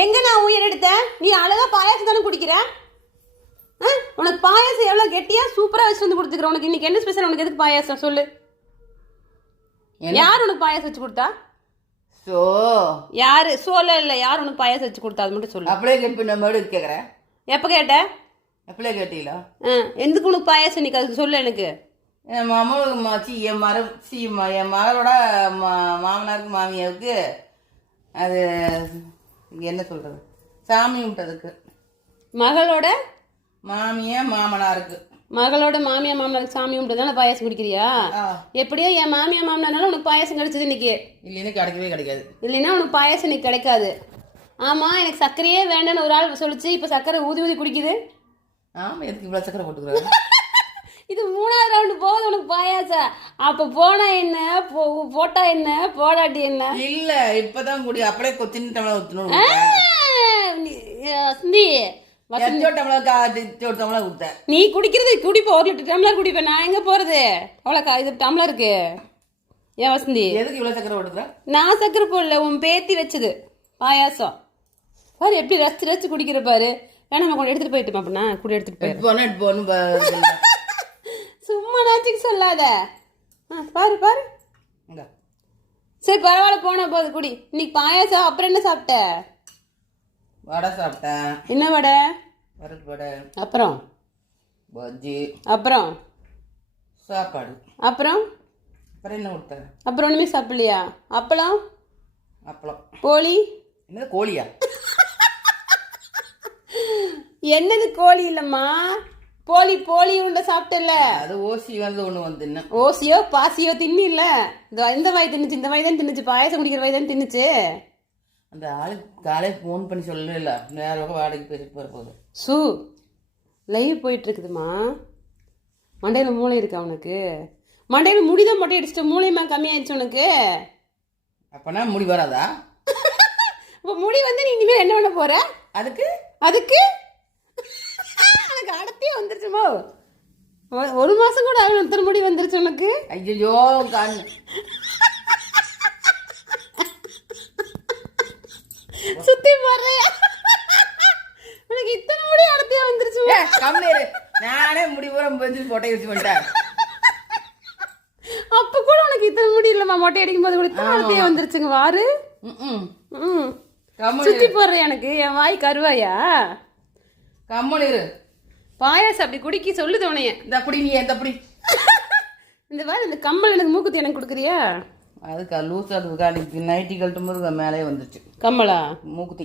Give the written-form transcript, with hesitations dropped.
எங்க நான் உயிர் எடுத்தேன்? நீ அழகா பாயாசம் தானே குடிக்கிற? உனக்கு பாயாசம் எவ்வளவு கெட்டியா சூப்பரா வச்சு வந்து கொடுத்துக்கிறேன். உனக்கு இன்னைக்கு என்ன ஸ்பெஷல்? உனக்கு எதுக்கு பாயாசம் சொல்லு? யார் உனக்கு பாயாசம் வச்சு கொடுத்தா? சோ யாரு சோல இல்ல, யார் உனக்கு பாயாசம் வச்சு கொடுத்தா அது மட்டும் சொல்லு. அப்படியே கேட்பி நம்ம கேட்குறேன். எப்ப கேட்ட? அப்படியே கேட்டீங்களா? எதுக்கு உனக்கு பாயாசம் இன்னைக்கு அது சொல்லு எனக்கு. என் மாமனுக்கு என் மகளோட மாமனாருக்கு மாமியாவுக்கு அது என்ன சொல்றது, சாமி கும்பிட்டதுக்கு. மகளோட மாமனாருக்கு மகளோட மாமியா மாமனாருக்கு சாமி கும்பிட்டதான பாயாசம் குடிக்கிறியா? எப்படியோ என் மாமியா மாமனானால உனக்கு பாயாசம் கிடைச்சது இன்னைக்கு. இல்லைன்னா கிடைக்கவே கிடைக்காது. இல்லைன்னா உனக்கு பாயாசம் இன்னைக்கு கிடைக்காது. ஆமா, எனக்கு சர்க்கரையே வேண்டாம்னு ஒரு ஆள் சொல்லிச்சு. இப்ப சர்க்கரை ஊதி ஊதி குடிக்குது. ஆமா, எதுக்கு இவ்வளவு சர்க்கரை போட்டுக்கிறேன்? இது 3வது ரவுண்டு போகுது உனக்கு பாயாசம். அப்ப போனா என்ன, போட்டா என்ன, போடாட்டி என்ன? இல்ல இப்பதான் குடி. அப்படியே கொத்தின் டம்ளர் ஊத்தணும். நீ குடிக்கிறது குடிப்ப 1 லிட்டர் டம்ளர் குடிப்பேன். நான் எங்க போறது? அவ்வளோ இது டம்ளர் இருக்கு. ஏன் வசந்தி எதுக்கு இவ்வளவு சக்கரை போட்டுக்கிற? நான் சக்கரை போடல, உன் பேத்தி வச்சது பாயாசம். பாரு எப்படி ரசிச்சு ரசிச்சு குடிக்கிற பாரு. வேணா நம்ம கொண்டு எடுத்துட்டு போயிட்டு அப்படின்னா கூட எடுத்துட்டு போயிரு. சும்மா நாச்சுக்கு சொல்லாத. பாரு பாரு. சரி பரவாயில்ல, போன போது குடி. இன்னைக்கு பாயாசம். அப்புறம் என்ன சாப்பிட்ட? வடை சாப்பிட்டேன். என்ன வடை? பருப்பு வடை. அப்புறம் பஜ்ஜி. அப்புறம் சாப்பாடு. அப்புறம் அப்புறம் என்ன கொடுத்த? அப்புறம் ஒண்ணுமே சாப்பிடலையா? அப்பளம். அப்பளம். கோழி. என்னது கோழியா? என்னது கோழி இல்லம்மா, போலி. போலி உருண்டை சாப்பிட்டல. அது ஓசி வந்து ஒண்ணு வந்து. ஓசியோ பாசியோ தின்னு இல்ல. இந்த வாய் தின்னுச்சு, இந்த வாய் தான் தின்னுச்சு. பாயாசம் குடிக்கிற வாய் தான் தின்னுச்சு. அந்த ஆளு காலையில் ஃபோன் பண்ணி சொல்லவே இல்லை. நேரம் வாடகைக்கு பேசிட்டு போகிற போகுது. சூ லைவ் போயிட்டு இருக்குதுமா. மண்டையில் மூளை இருக்கா உனக்கு? மண்டையில் முடிதான் மொட்டை அடிச்சுட்டு மூளையுமா கம்மியாயிடுச்சு உனக்கு? அப்பனா முடி வராதா? இப்போ முடி வந்து நீ இனிமேல் என்ன பண்ண போற? அதுக்கு அதுக்கு எனக்கு அடுத்தே வந்துருச்சுமோ. 1 மாசம் கூட ஆகணும், இத்தனை முடி வந்துருச்சு உனக்கு. ஐயோ கண் சுத்தி போடுறியா? உனக்கு இத்தனை முடி அடுத்தே வந்துருச்சு. கம்மி, நானே முடி பூரா வந்து மொட்டை அடிச்சு பண்ணிட்டேன். அப்ப கூட உனக்கு இத்தனை முடி இல்லம்மா, மொட்டை அடிக்கும் போது கூட இத்தனை அடுத்தே வந்துருச்சுங்க. வாரு. சுத்தி போடுற எனக்கு. என் வாய் கருவாயா? கம்மனிரு. பாயாசம் அப்படி குடிக்க சொல்லுது உனைய. இந்த அப்படி நீ எந்த அப்படி இந்த வாரம் இந்த கம்மல் எனக்கு மூக்குத்தி எனக்கு கொடுக்குறியா? அதுக்கா லூஸ். அதுக்கு நைட்டி கழட்டும் போது மேலே வந்துச்சு கம்மலா மூக்குத்தி.